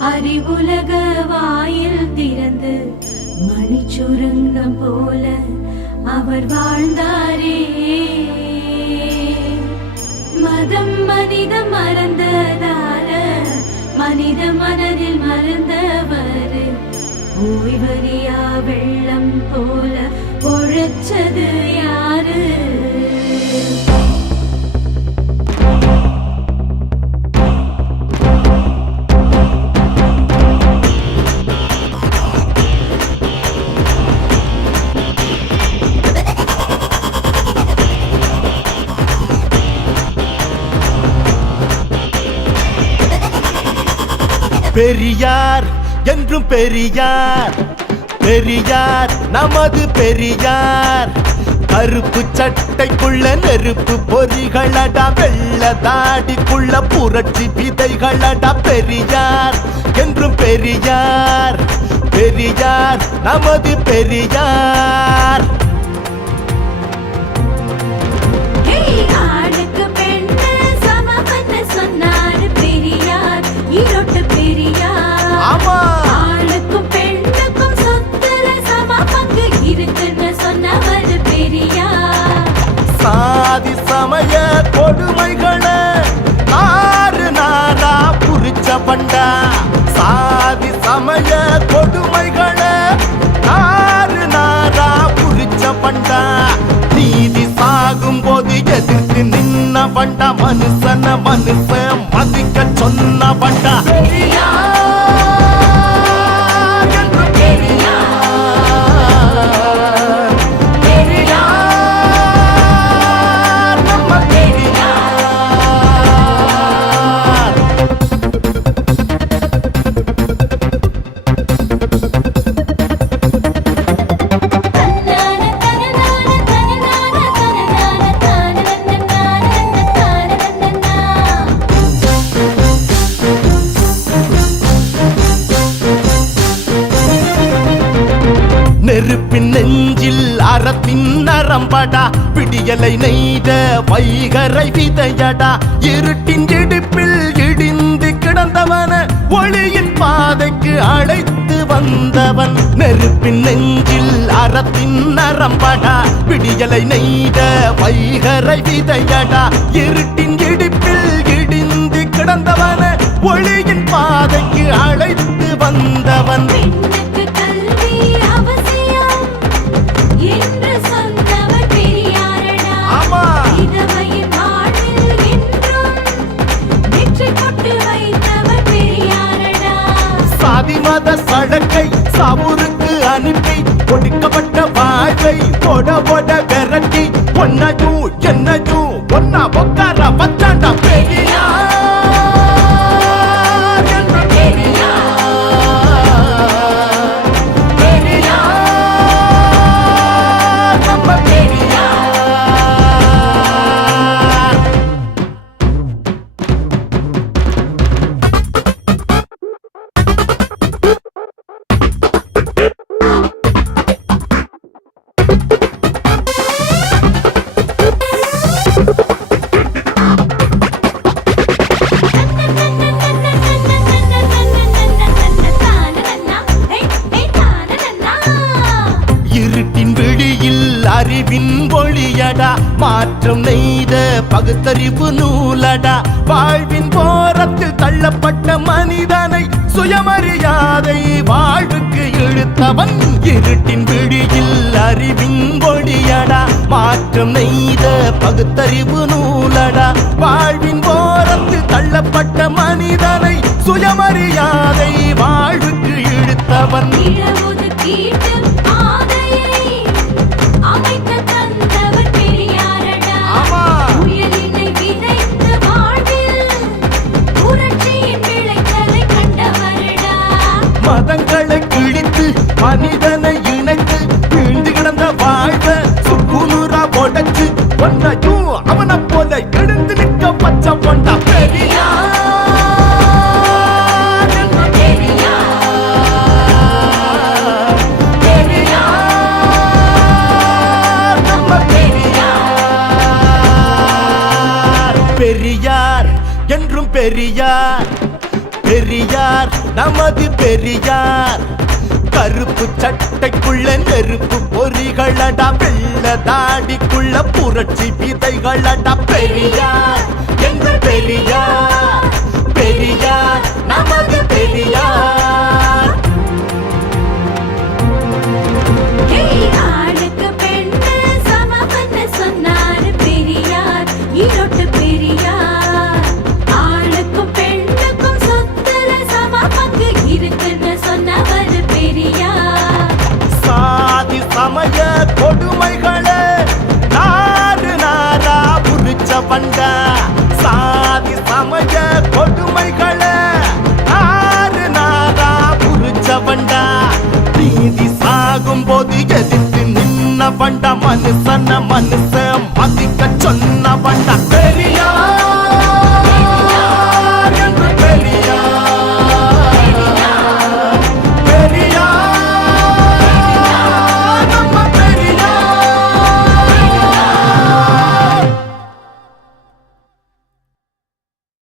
அறிவுலக வாயில் திறந்து மணிச்சுருங்கம் போல அவர் வாழ்ந்தாரே. மதம் மனிதம் மறந்ததால மனித மனதில் மறந்தவர். ஓய்வறியா வெள்ளம் போல பொழைச்சது யாரு? பெரியார் என்றும் பெரியார் பெரியார் நமது பெரியார். கருப்பு சட்டைக்குள்ள நெருப்பு பொறிகளடா வெள்ள தாடிக்குள்ள புரட்சி விதைகளடா பெரியார் என்றும் பெரியார். பெரியார் நமது பெரியார். நின்ன மனுஷன மனுஷன் மதிக்க சொன்ன பண்டா அறத்தின் பிடியலை நெய்த வைகரை விதையடா. இருட்டின் இடுப்பில் இடிந்து கிடந்தவன ஒளியின் பாதைக்கு அழைத்து வந்தவன். நெருப்பின் நெஞ்சில் அறத்தின் நரம்படா. பிடியலை நெய்த வைகரை விதையடா. இருட்டின் இடுப்பில் இடிந்து கிடந்தவன ஒளியின் பாதைக்கு அழைத்து வந்தவன். சாதி மத சடக்கை சவுருக்கு அனுப்பி ஒடுக்கப்பட்ட வாழ்வை போட போட விரட்டி. ஒன்னையும் என்னையும் ஒன்னா உட்கார அறிவின் ஒளியடா மாற்றம் நெய்த பகுத்தறிவு நூலடா. வாழ்வின் போரத்தில் தள்ளப்பட்ட மனிதனை சுயமரியாதை வாழ்வுக்கு இழுத்தவன் இருட்டின் விழியில் அறிவின் ஒளியடா மாற்றம் நெய்த பகுத்தறிவு நூலடா. வாழ்வின் போரத்தில் தள்ளப்பட்ட மனிதனை சுயமரியாதை வாழ்வுக்கு இழுத்தவன். பெரியார் பெரியார் நமது பெரியார். கருப்பு சட்டைக்குள்ள நெருப்பு பொறிகளடா வெள்ள தாடிக்குள்ள புரட்சி விதைகளடா. பெரியார் எங்கள் பெரியார் பெரியார் நமது பெரியார். ஏய், ஆணுக்கு பெண்ணு சமம்னு பெரியார். ஈரோட்டு போது எதிர்த்து நின்ன வண்டா மனுஷன மனுஷன் மதிக்க சொன்ன வண்டா